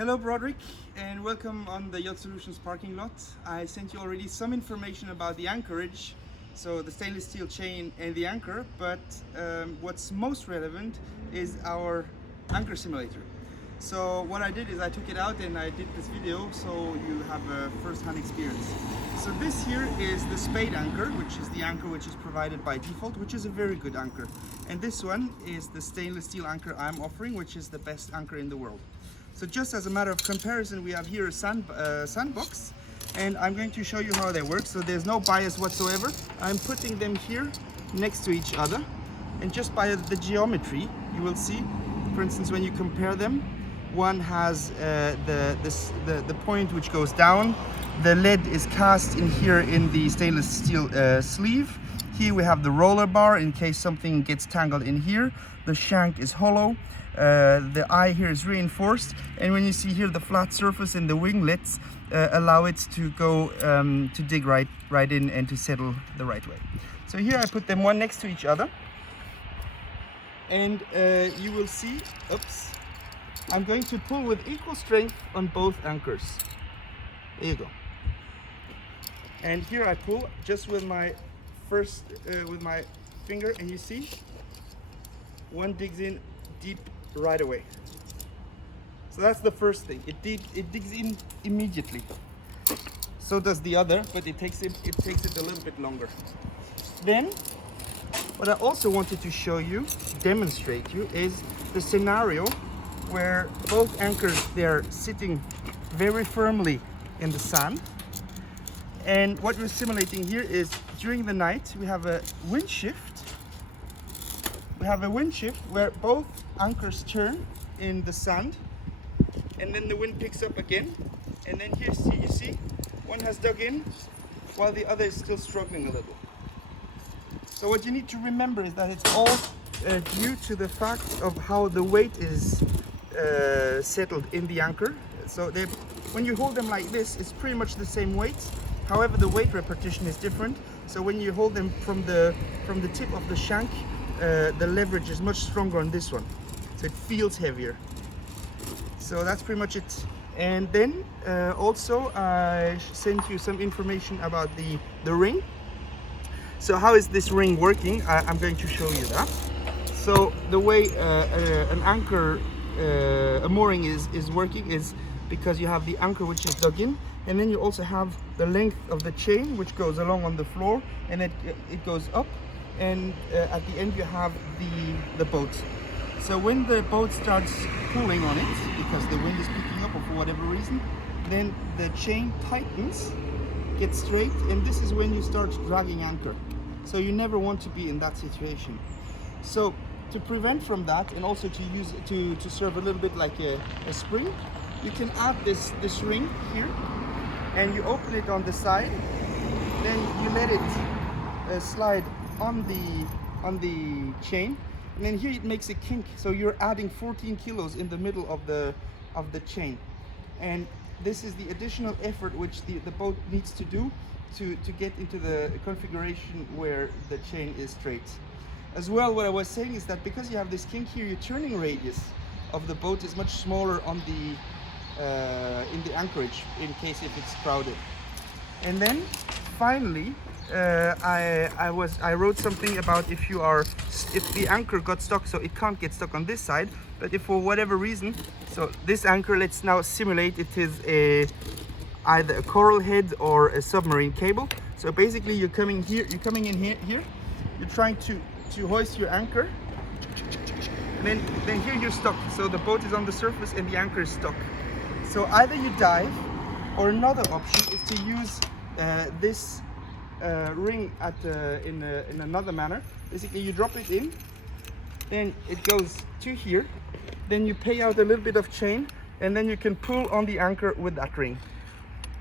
Hello Broderick, and welcome on the Yacht Solutions parking lot. I sent you already some information about the anchorage, so the stainless steel chain and the anchor, but what's most relevant is our anchor simulator. So what I did is I took it out and I did this video so you have a first-hand experience. So this here is the spade anchor, which is the anchor which is provided by default, which is a very good anchor. And this one is the stainless steel anchor I'm offering, which is the best anchor in the world. So just as a matter of comparison, we have here a sandbox, and I'm going to show you how they work. So there's no bias whatsoever. I'm putting them here next to each other, and just by the geometry, you will see, for instance, when you compare them, one has the point which goes down. The lead is cast in here in the stainless steel sleeve. Here we have the roller bar in case something gets tangled in here. The shank is hollow. The eye here is reinforced, and when you see here the flat surface and the winglets allow it to go to dig right in and to settle the right way. So here I put them one next to each other, and you will see, oops, I'm going to pull with equal strength on both anchors. There you go. And here I pull just with my with my finger, and you see one digs in deep right away. So that's the first thing. It digs in immediately. So does the other, but it takes it a little bit longer. Then what I also wanted to show you, demonstrate you, is the scenario where both anchors, they're sitting very firmly in the sand. And what we're simulating here is during the night we have a wind shift. We have a wind shift where both anchors turn in the sand, and then the wind picks up again. And then here you see one has dug in while the other is still struggling a little. So what you need to remember is that it's all due to the fact of how the weight is settled in the anchor. So when you hold them like this, it's pretty much the same weight. However, the weight repetition is different. So when you hold them from the tip of the shank, the leverage is much stronger on this one, so it feels heavier. So that's pretty much it. And then also I sent you some information about the ring. So how is this ring working? I'm going to show you that. So the way an anchor, a mooring is working is because you have the anchor which is dug in, and then you also have the length of the chain which goes along on the floor, and it goes up, and at the end you have the boat. So when the boat starts pulling on it, because the wind is picking up or for whatever reason, then the chain tightens, gets straight, and this is when you start dragging anchor. So you never want to be in that situation. So to prevent from that, and also to use to serve a little bit like a spring, you can add this ring here, and you open it on the side, then you let it slide on the chain, and then here it makes a kink, so you're adding 14 kilos in the middle of the chain. And this is the additional effort which the boat needs to do to get into the configuration where the chain is straight. As well, what I was saying is that because you have this kink here, your turning radius of the boat is much smaller on the in the anchorage in case if it's crowded. And then finally I wrote something about if the anchor got stuck, so it can't get stuck on this side, but if for whatever reason, so this anchor, let's now simulate it is either a coral head or a submarine cable. So basically you're coming in here, you're trying to hoist your anchor, and then here you're stuck. So the boat is on the surface and the anchor is stuck. So either you dive, or another option is to use this ring in another manner. Basically you drop it in, then it goes to here, then you pay out a little bit of chain, and then you can pull on the anchor with that ring.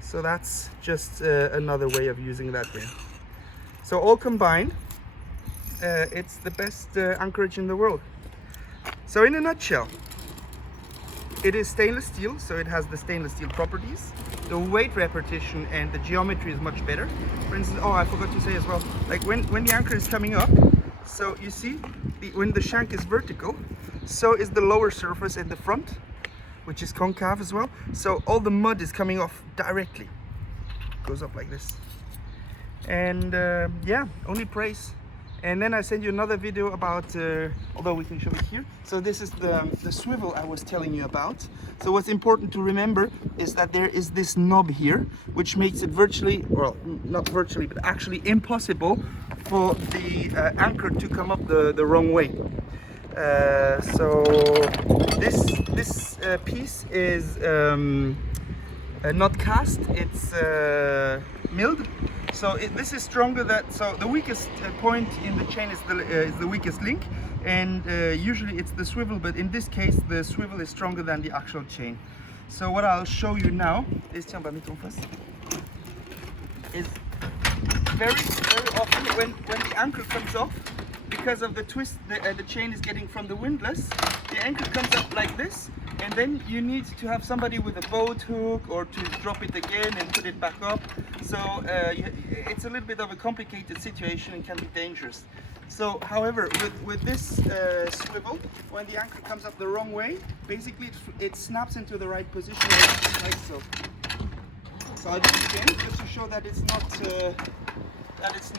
So that's just another way of using that ring. So all combined, it's the best anchorage in the world. So in a nutshell, it is stainless steel, so it has the stainless steel properties. The weight repetition and the geometry is much better. For instance, oh, I forgot to say as well, like when the anchor is coming up, so you see when the shank is vertical, so is the lower surface at the front. which is concave as well. So all the mud is coming off directly. Goes up like this. And yeah, only praise. And then I send you another video about, although we can show it here. So this is the swivel I was telling you about. So what's important to remember is that there is this knob here, which makes it virtually, well, not virtually, but actually impossible for the anchor to come up the wrong way. So this piece is not cast, it's milled. So this is stronger. So the weakest point in the chain is the weakest link, and usually it's the swivel, but in this case the swivel is stronger than the actual chain. So what I'll show you now is, tiens, bah, mets ton face, is very often when the anchor comes off, because of the twist the chain is getting from the windlass, the anchor comes up like this, and then you need to have somebody with a boat hook or to drop it again and put it back up. So it's a little bit of a complicated situation and can be dangerous. So however, with this swivel, when the anchor comes up the wrong way, basically it snaps into the right position like so. So I'll do it again just to show that it's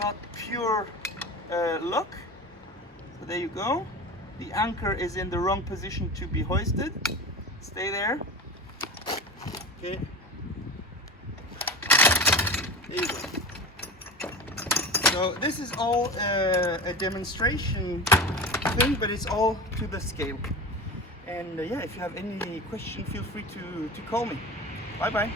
not pure luck. So there you go. The anchor is in the wrong position to be hoisted. Stay there. Okay. There you go. So this is all a demonstration thing, but it's all to the scale. And yeah, if you have any question, feel free to call me. Bye bye.